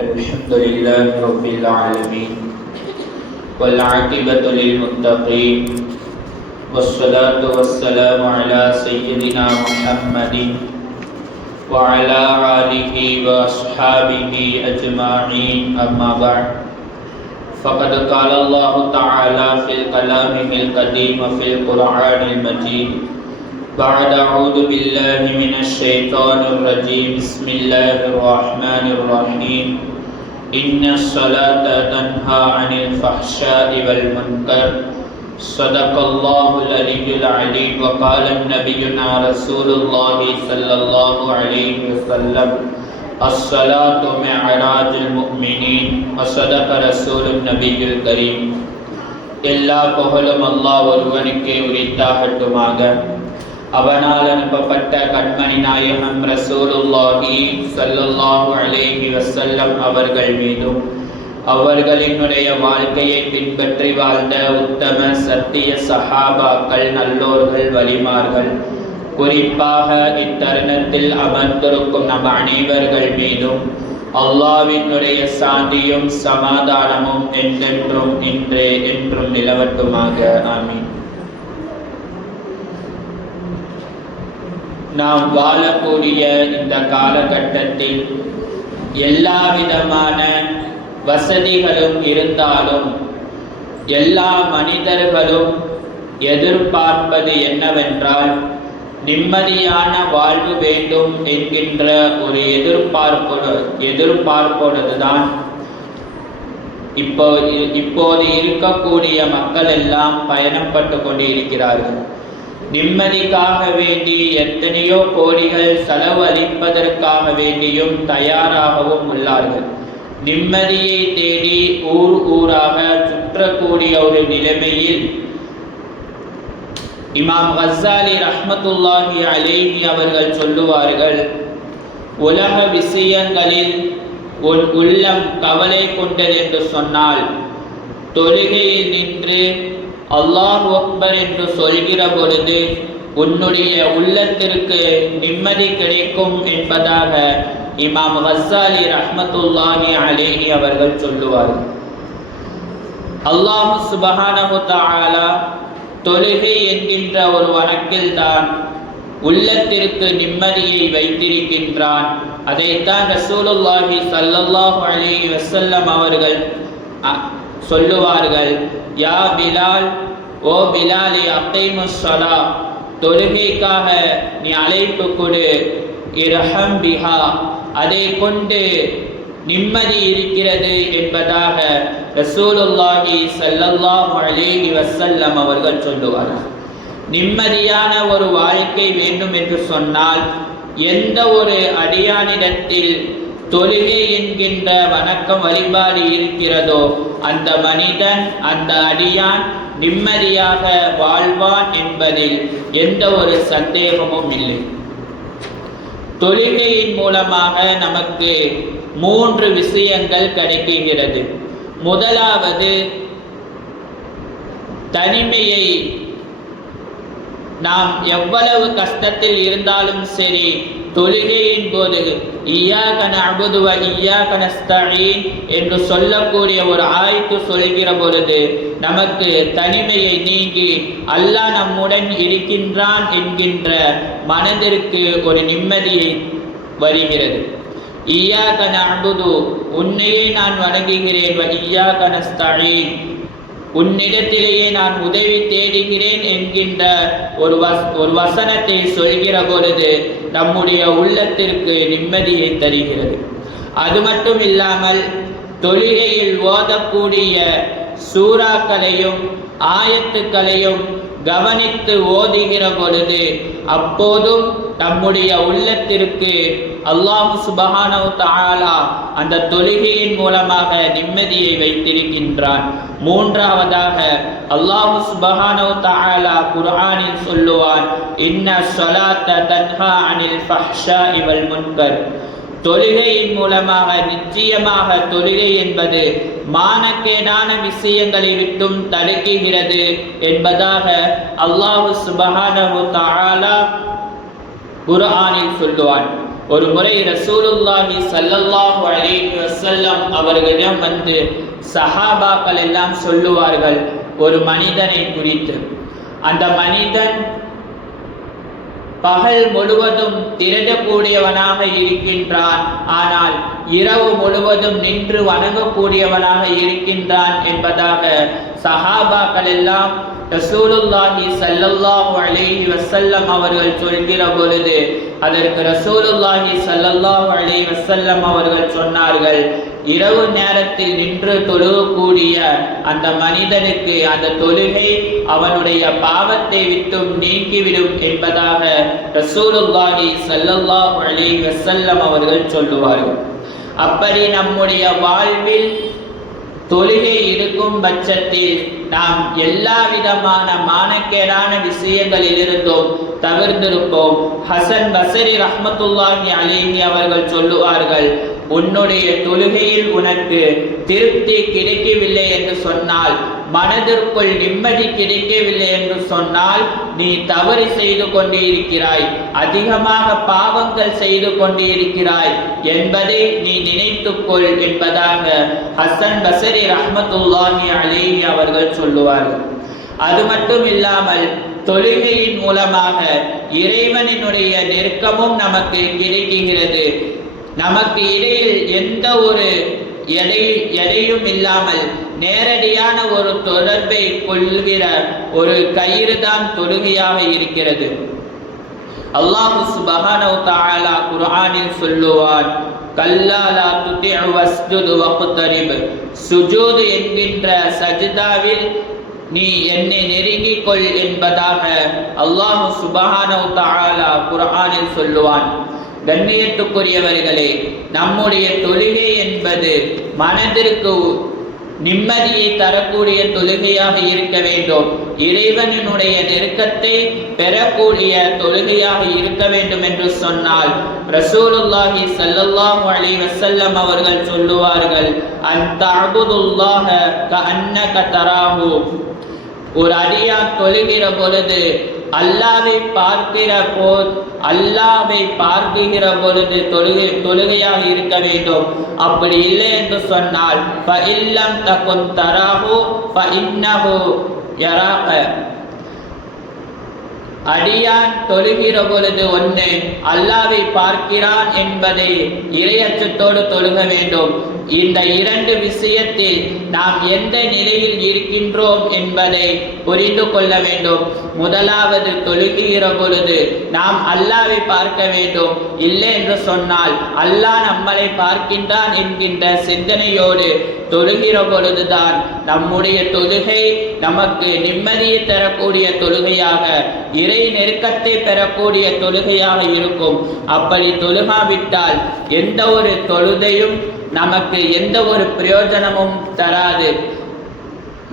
الحمد لله رب العالمين والعاقبة للمتقين والصلاة والسلام على سيدنا محمد وعلى آله وأصحابه أجمعين أما بعد فقد قال الله تعالى في كلامه القديم في القرآن المجيد بعد أعوذ بالله من الشيطان الرجيم بسم الله الرحمن الرحيم إن الصلاة تنهى عن الفحشاء والمنكر صدق الله العلي العليم وقال نبينا رسول الله صلى الله عليه وسلم الصلاة معراج المؤمنين وصدق رسول النبي الكريم எல்லா புகழும் அல்லாஹ் ஒருவனுக்கே உரித்தாகட்டுமாக. அவனால் அனுப்பப்பட்ட கண்மணி நாயகம் ரசூலுல்லாஹி ஸல்லல்லாஹு அலைஹி வஸல்லம் அவர்கள் மீதும் அவர்களினுடைய வாழ்க்கையை பின்பற்றி வாழ்ந்த உத்தம சத்திய சஹாபாக்கள் நல்லோர்கள் வலிமார்கள் குறிப்பாக இத்தருணத்தில் அமர்ந்திருக்கும் நம் அனைவர்கள் மீதும் அல்லாஹ்வினுடைய சாந்தியும் சமாதானமும் என்றென்றும் இன்றே என்றும் நிலவட்டுமாக. ஆமீன். நாம் வாழக்கூடிய இந்த காலகட்டத்தில் எல்லா விதமான வசதிகளும் இருந்தாலும் எல்லா மனிதர்களும் எதிர்பார்ப்பது என்னவென்றால் நிம்மதியான வாழ்வு வேண்டும் என்கின்ற ஒரு எதிர்பார்ப்போடுதான் இப்போது இருக்கக்கூடிய மக்கள் எல்லாம் பயணப்பட்டு கொண்டு இருக்கிறார்கள். நிம்மதிக்காக வேண்டி எத்தனையோ கோடிகள் செலவழிப்பதற்காக வேண்டியும் தயாராகவும் உள்ளார்கள். நிம்மதியை தேடி ஊராக சுற்றக்கூடிய ஒரு நிலைமையில் இமாம் கஸ்ஸாலி ரஹ்மத்துல்லாஹி அலைஹி அவர்கள் சொல்லுவார்கள், உலக விஷயங்களில் உன் உள்ளம் கவலை கொண்டது என்று சொன்னால் தொழுகையில் நின்று அல்லாஹ் அக்பர் என்று சொல்கிற பொழுது உன்னுடைய உள்ளத்திற்கு நிம்மதி கிடைக்கும் என்பதாக இமாம் கஸ்ஸாலி ரஹ்மத்துல்லாஹி அலைஹி அவர்கள் சொல்லுவார்கள். அல்லாஹ் சுப்ஹானஹு தஆலா தொழுகை என்கின்ற ஒரு வணக்கில்தான் உள்ளத்திற்கு நிம்மதியை வைத்திருக்கின்றான். அதைத்தான் ரசூலுல்லாஹி ஸல்லல்லாஹு அலைஹி வஸல்லம் அவர்கள் சொல்லுவார்கள், யா பிலால், ஓ பிலாலி அகைமுஸ் ஸலா, தொழுகைக்காக நீ அழைப்பு கொடு, இர்ஹம் பிஹா, அதை கொண்டு நிம்மதி இருக்கிறது என்பதாக ரசூலுல்லாஹி ஸல்லல்லாஹு அலைஹி வஸல்லம் அவர்கள் சொல்லுவார்கள். நிம்மதியான ஒரு வாழ்க்கை வேண்டும் என்று சொன்னால் எந்த ஒரு அடியானிடத்தில் தொழுகை என்கின்ற வணக்கம் வழிபாடு இருக்கிறதோ அந்த மனிதன் அந்த அடியான் நிம்மதியாக வாழ்வான் என்பதில் எந்த ஒரு சந்தேகமும் இல்லை. தொழுகையின் மூலமாக நமக்கு 3 விஷயங்கள் கிடைக்கிறது. முதலாவது, தனிமையை நாம் எவ்வளவு கஷ்டத்தில் இருந்தாலும் சரி தொழுகையின் போது இய்யாக நஅ்புது வ இய்யாக நஸ்தஈன் என்று சொல்லக்கூடிய ஒரு ஆயத்து சொல்கிற பொழுது நமக்கு தனிமையை நீங்கி அல்லாஹ் நம்முடன் இருக்கின்றான் என்கின்ற மனதிற்கு ஒரு நிம்மதியை வருகிறது. இய்யாக நஅ்புது, உன்னையே நான் வணங்குகிறேன், வ இய்யாக நஸ்தஈன், உன்னிடத்திலேயே நான் உதவி தேடுகிறேன் என்கின்ற ஒரு வசனத்தை சொல்கிற பொழுது நம்முடைய உள்ளத்திற்கு நிம்மதியை தருகிறது. அது மட்டும் இல்லாமல் தொழுகையில் ஓதக்கூடிய சூறாக்களையும் ஆயத்துக்களையும் கவனித்து ஓதுகிற பொழுது அப்போதும் நம்முடைய உள்ளத்திற்கு அல்லாஹ் சுப்ஹானஹு தஆலா அந்த தொழுகையின் மூலமாக நிம்மதியை வைத்திருக்கின்றான். மூன்றாவதாக அல்லாஹ் சுப்ஹானஹு தஆலா குர்ஆனில் சொல்லுவான், இன்ன ஸலாத்த தன்ஹா அனில் ஃபஹ்ஷாஇ வல் முன்கர், தொழுகையின் மூலமாக நிச்சயமாக தொழுகை என்பது மானக்கேடான விஷயங்களை விட்டும் தடுக்குகிறது என்பதாக அல்லாஹ் சுப்ஹானஹு தஆலா குர்ஆனில் சொல்லுவான். ஒரு முறை ரசூலுல்லாஹி ஸல்லல்லாஹு அலைஹி வஸல்லம் அவர்களிடம் வந்து சஹாபாக்கள் எல்லாம் சொல்லுவார்கள் ஒரு மனிதனை குறித்து. அந்த மனிதன் பகல் முழுவதும் திருடக்கூடியவனாக இருக்கின்றான், ஆனால் இரவு முழுவதும் நின்று வணங்கக்கூடியவனாக இருக்கின்றான் என்பதாக சஹாபாக்கள் எல்லாம் ரசூலுல்லாஹி ஸல்லல்லாஹு அலைஹி வஸல்லம் அவர்கள் சொல்கிற பொழுது அதற்கு ரசூலுல்லாஹி ஸல்லல்லாஹு அலைஹி வஸல்லம் அவர்கள் சொன்னார்கள், இரவு நேரத்தில் நின்று தொழுகக்கூடிய அந்த மனிதனுக்கு அந்த தொழுகை அவனுடைய பாவத்தை விட்டும் நீக்கிவிடும் என்பதாக ரசூலுல்லாஹி ஸல்லல்லாஹு அலைஹி வஸல்லம் அவர்கள் சொல்லுவார்கள். அப்படி நம்முடைய வாழ்வில் தொழுகை இருக்கும் பட்சத்தில் நாம் எல்லா விதமான மானக்கேடான விஷயங்களிலிருந்தும் தவிர்த்திருப்போம். ஹசன் பஸரி ரஹ்மத்துல்லாஹி அலைஹி அவர்கள் சொல்லுவார்கள், உன்னுடைய தொழுகையில் உனக்கு திருப்தி கிடைக்கவில்லை என்று சொன்னால், மனதிற்குள் நிம்மதி கிடைக்கவில்லை என்று சொன்னால், நீ தவறு செய்து கொண்டு இருக்கிறாய், அதிகமாக பாவங்கள் செய்து கொண்டு இருக்கிறாய் என்பதை நீ நினைத்துக்கொள் என்பதாக ஹசன் பஸரி ரஹ்மத்துல்லாஹி அலைஹி அவர்கள் சொல்லுவார்கள். அது மட்டும் இல்லாமல் தொழுகையின் மூலமாக இறைவனினுடைய நெருக்கமும் நமக்கு கிடைக்கிறது. நமக்கு இடையில் எந்த ஒரு எடையும் இல்லாமல் நேரடியான ஒரு தொடர்பை கொள்கிற ஒரு கயிறு தான் தொழுகையாக இருக்கிறது. அல்லாஹ் சுப்ஹானஹு வ தஆலா குர்ஆனில் சொல்லுவார், கல்லா லா துதிஉ வஸ்ஜுது வக்தரிப், சுஜூத் என்கின்ற சஜ்தாவில் நீ என்னை நெருங்கிக் கொள் என்பதாக அல்லாஹ் சுப்ஹானஹு வ தஆலா குர்ஆனில் சொல்லுவான். கண்ணியத்துக்குரியவர்களே, நம்முடைய தொழுகை என்பது மனதிற்கு நிம்மதியை தரக்கூடிய தொழுகையாக இருக்க வேண்டும். இறைவனினுடைய நெருக்கத்தை பெறக்கூடிய தொழுகையாக இருக்க வேண்டும் என்று சொன்னால் ரசூலுல்லாஹி ஸல்லல்லாஹு அலைஹி வஸல்லம் அவர்கள் சொல்லுவார்கள், அன்தஅபுதுல்லாஹ கஅன்னக தராஹு. ஒரு அடியான் தொழுகிற பொழுது அல்லாஹ்வை பார்க்கிற பொழுது தொழுகையாக இருக்க வேண்டும். அப்படி இல்லை என்று சொன்னால் ஃபஇல்லம் தகுன் தராஹு ஃபஇன்னஹு யராக. அடியான் தொழுகிற பொழுது ஒன்று அல்லாஹ்வை பார்க்கிறான் என்பதை இறையச்சத்தோடு தொழுக வேண்டும். இந்த இரண்டு விஷயத்தில் நாம் எந்த நிலையில் இருக்கின்றோம் என்பதை புரிந்து கொள்ள வேண்டும். முதலாவது, தொழுகிற பொழுது நாம் அல்லாஹ்வை பார்க்க வேண்டும். இல்லை என்று சொன்னால் அல்லாஹ் நம்மளை பார்க்கின்றான் என்கின்ற சிந்தனையோடு தொழுகிற பொழுதுதான் நம்முடைய தொழுகை நமக்கு நிம்மதியை தரக்கூடிய தொழுகையாக, இறை நெருக்கத்தை பெறக்கூடிய தொழுகையாக இருக்கும். அப்படி தொழுகாவிட்டால் எந்த ஒரு தொழுதையும் நமக்கு எந்த ஒரு பிரயோஜனமும் தராது.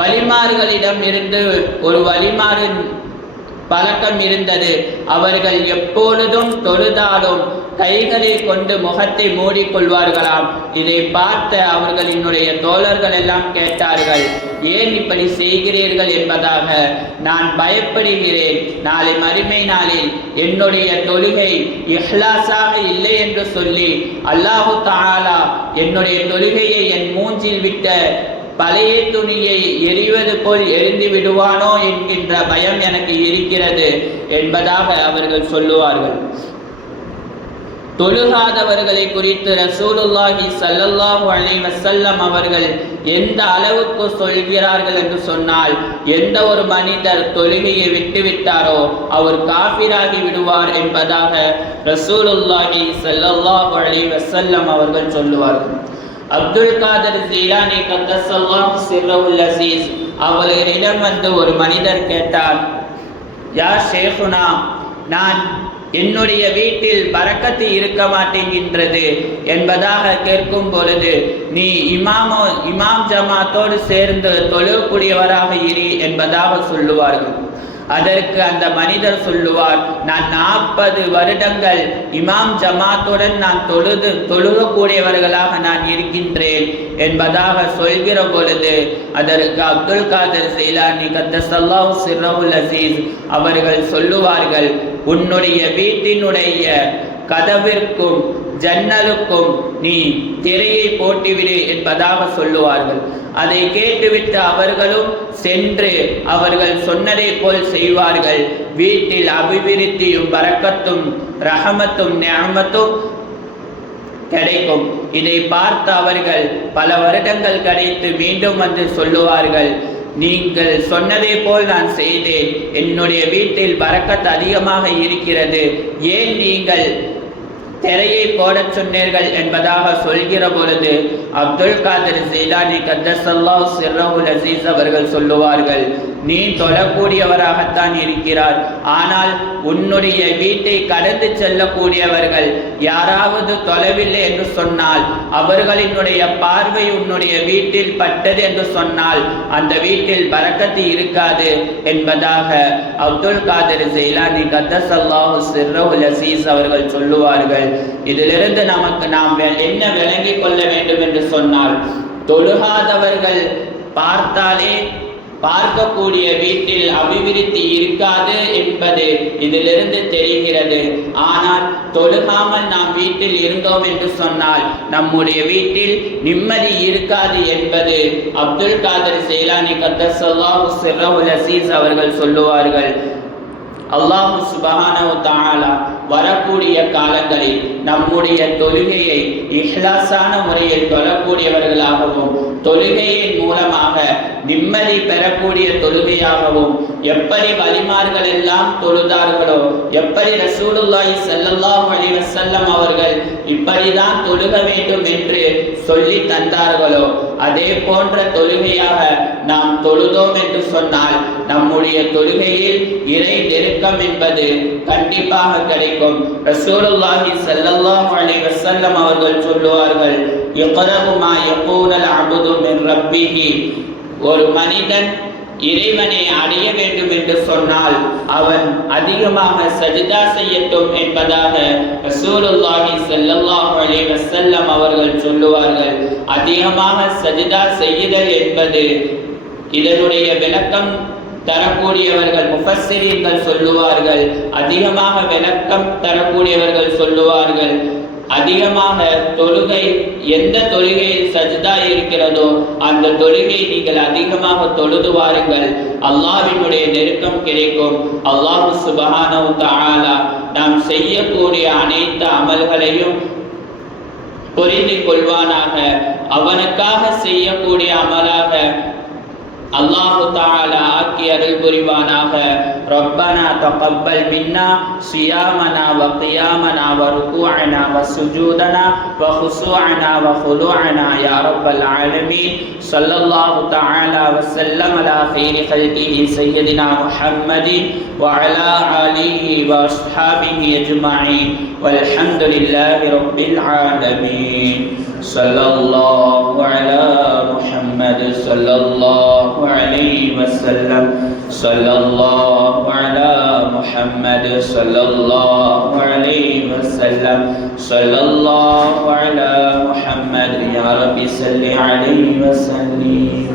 வலிமார்களிடம் இருந்து ஒரு வலிமாறு பழக்கம் இருந்தது. அவர்கள் எப்பொழுதும் தொழுதாலும் கைகளை கொண்டு முகத்தை மூடிக்கொள்வார்களாம். இதை பார்த்த அவர்களினுடைய தோழர்கள் எல்லாம் கேட்டார்கள், ஏன் இப்படி செய்கிறீர்கள் என்பதாக. நான் பயப்படுகிறேன், நாளை மறுமை நாளில் என்னுடைய தொழுகை இஹ்லாஸாக இல்லை என்று சொல்லி அல்லாஹு தஆலா என்னுடைய தொழுகையை என் மூஞ்சில் விட்ட பழைய துணியை எரிவது போல் எரிந்து விடுவானோ என்கின்ற பயம் எனக்கு இருக்கிறது என்பதாக அவர்கள் சொல்லுவார்கள். தொழுகாதவர்களை குறித்து ரசூலுல்லாஹி ஸல்லல்லாஹு அலைஹி வஸல்லம் அவர்கள் எந்த அளவுக்கு சொல்கிறார்கள் என்று சொன்னால், எந்த ஒரு மனிதர் தொழுகையை விட்டுவிட்டாரோ அவர் காஃபிராகி விடுவார் என்பதாக ரசூலுல்லாஹி ஸல்லல்லாஹு அலைஹி வஸல்லம் அவர்கள் சொல்லுவார்கள். அப்துல் காதர் ஜீலானி கத்தஸல்லாஹு சிர்ரஹுல் அஸீஸ் அவர்களிடம் வந்து ஒரு மனிதர் கேட்டார், யா ஷேகுனா, நான் என்னுடைய வீட்டில் பரக்கத்து இருக்க மாட்டேங்கின்றது என்பதாக கேட்கும் பொழுது, நீ இமாம் ஜமாத்தோடு சேர்ந்து தொழக்கூடியவராக இரு என்பதாக சொல்லுவார்கள். அதற்கு அந்த மனிதர் சொல்லுவார், நான் 40 வருடங்கள் இமாம் ஜமாத்துடன் நான் தொழுகக்கூடியவர்களாக நான் இருக்கின்றேன் என்பதாக சொல்கிற பொழுது அதற்கு அப்துல் காதர் ஜீலானி கத்தஸல்லாஹு சிர்ரஹுல் அஸீஸ் அவர்கள் சொல்லுவார்கள், உன்னுடைய வீட்டினுடைய கதவிற்கும் ஜன்னலுக்கும் நீ திரையை போட்டுவிடு என்பதாக சொல்லுவார்கள். அதை கேட்டுவிட்டு அவர்களும் சென்று அவர்கள் சொன்னதை போல் செய்வார்கள். வீட்டில் அபிவிருத்தியும் பரக்கத்தும் ரஹமத்தும் நிஅமத்தும் கிடைக்கும். இதை பார்த்து அவர்கள் பல வருடங்கள் கழித்து மீண்டும் வந்து சொல்லுவார்கள், நீங்கள் சொன்னதை போல் நான் செய்தேன், என்னுடைய வீட்டில் பரக்கத் அதிகமாக இருக்கிறது, ஏன் நீங்கள் திரையை போடச் சொன்னீர்கள் என்பதாக சொல்கிற பொழுது அப்துல் காதிர் ஜீலானி கத்தஸல்லாஹு சிர்ரஹுல் அஸீஸ் அவர்கள் சொல்லுவார்கள், நீ தொழக்கூடியவராகத்தான் இருக்கிறார், ஆனால் உன்னுடைய வீட்டை கடந்து செல்லக்கூடியவர்கள் யாராவது தொலைவில்லை என்று சொன்னால், அவர்களினுடைய பார்வை உன்னுடைய வீட்டில் பட்டது என்று சொன்னால் அந்த வீட்டில் பரக்கத்து இருக்காது என்பதாக அப்துல் காதிர் ஜீலானி கத்தஸல்லாஹு சிர்ரஹுல் அஸீஸ் அவர்கள் சொல்லுவார்கள். இதிலிருந்து நாம் என்ன விளங்கிக் கொள்ள வேண்டும் என்று சொன்னால், தொழுகாதவர்கள் பார்க்கக்கூடிய வீட்டில் அபிவிருத்தி இருக்காது என்பது இதிலிருந்து தெரிகிறது. ஆனால் தொழுகாமல் நாம் வீட்டில் இருந்தோம் என்று சொன்னால் நம்முடைய வீட்டில் நிம்மதி இருக்காது என்பது அப்துல் காதிர் ஜீலானி கத்தஸல்லாஹு சிர்ரஹுல் அஸீஸ் அவர்கள் சொல்லுவார்கள். அல்லாஹ் சுப்ஹானஹு வ தஆலா வரக்கூடிய காலங்களில் நம்முடைய தொழுகையை இஹ்லாஸான முறையில் தொழக்கூடியவர்களாகவும் தொழுகையின் மூலமாக நிம்மதி பெறக்கூடிய தொழுகையாகவும், எப்படி வலிமார்கள் எல்லாம் தொழுதார்களோ, எப்படி ரசூலுல்லாஹி ஸல்லல்லாஹு அலைஹி வஸல்லம் அவர்கள் இப்படிதான் தொழுக வேண்டும் என்று சொல்லி தந்தார்களோ, அதே போன்ற தொழுகையாக நாம் தொழுதோம் என்று சொன்னால் நம்முடைய தொழுகையில் இறை நெருக்கம் என்பது கண்டிப்பாக கிடைக்கும். ரசூலுல்லாஹி ஸல்லல்லாஹு அலைஹி வஸல்லம் அவர்கள் சொல்லுவார்கள், யக்ரபு மா யகூலுல் அப்து மின் ரப்பிஹி, ஒரு மனிதன் இறைவனை அடைய வேண்டும் என்று சொன்னால் அவன் அதிகமாக சஜ்தா செய்யட்டும் என்பதாக ரசூலுல்லாஹி ஸல்லல்லாஹு அலைஹி வஸல்லம் அவர்கள் சொல்லுவார்கள். அதிகமாக சஜ்தா செய்யுதல் என்பது இதனுடைய விளக்கம் தரக்கூடியவர்கள் முஃபஸ்ஸிரீன்கள் சொல்லுவார்கள், அதிகமாக விளக்கம் தரக்கூடியவர்கள் சொல்லுவார்கள், அதிகமாக தொழுகை, எந்த தொழுகையில் சஜ்தா இருக்கிறதோ அந்த தொழுகை நீங்கள் அதிகமாக தொழுது வாருங்கள், அல்லாஹ்வினுடைய நெருக்கம் கிடைக்கும். அல்லாஹ் சுப்ஹானஹு வ தஆலா நாம் செய்யக்கூடிய அனைத்து அமல்களையும் புரிந்து கொள்வானாக. அவனுக்காக செய்யக்கூடிய அமலாக அல்லாஹு தஆலா ஆக்கி அருள் புரிவானாக. ரப்பனா தகப்பல் மின்னா சியாமனா வ கியாமனா வ ருகூஅனா வ சுஜூதனா வ குஷூஅனா வ குலூஅனா யா ரப்பல் ஆலமீன். ஸல்லல்லாஹு தஆலா வ ஸல்லம் அலா கைரி ஹல்கிஹி சய்யிதினா முஹம்மதின் வ அலா ஆலிஹி வ அஸ்ஹாபிஹி அஜ்மஈன் வல்ஹம்துலில்லாஹி ரப்பில் ஆலமீன். ஸல்லல்லாஹு அலா முஹம்மத் ஸல்லல்லாஹு அலைஹி வஸல்லம். ஸல்லல்லாஹு அலா முஹம்மத் ஸல்லல்லாஹு அலைஹி வஸல்லம். ஸல்லல்லாஹு அலா முஹம்மத் யா ரப்பி ஸல்லி அலைஹி வஸல்லம்.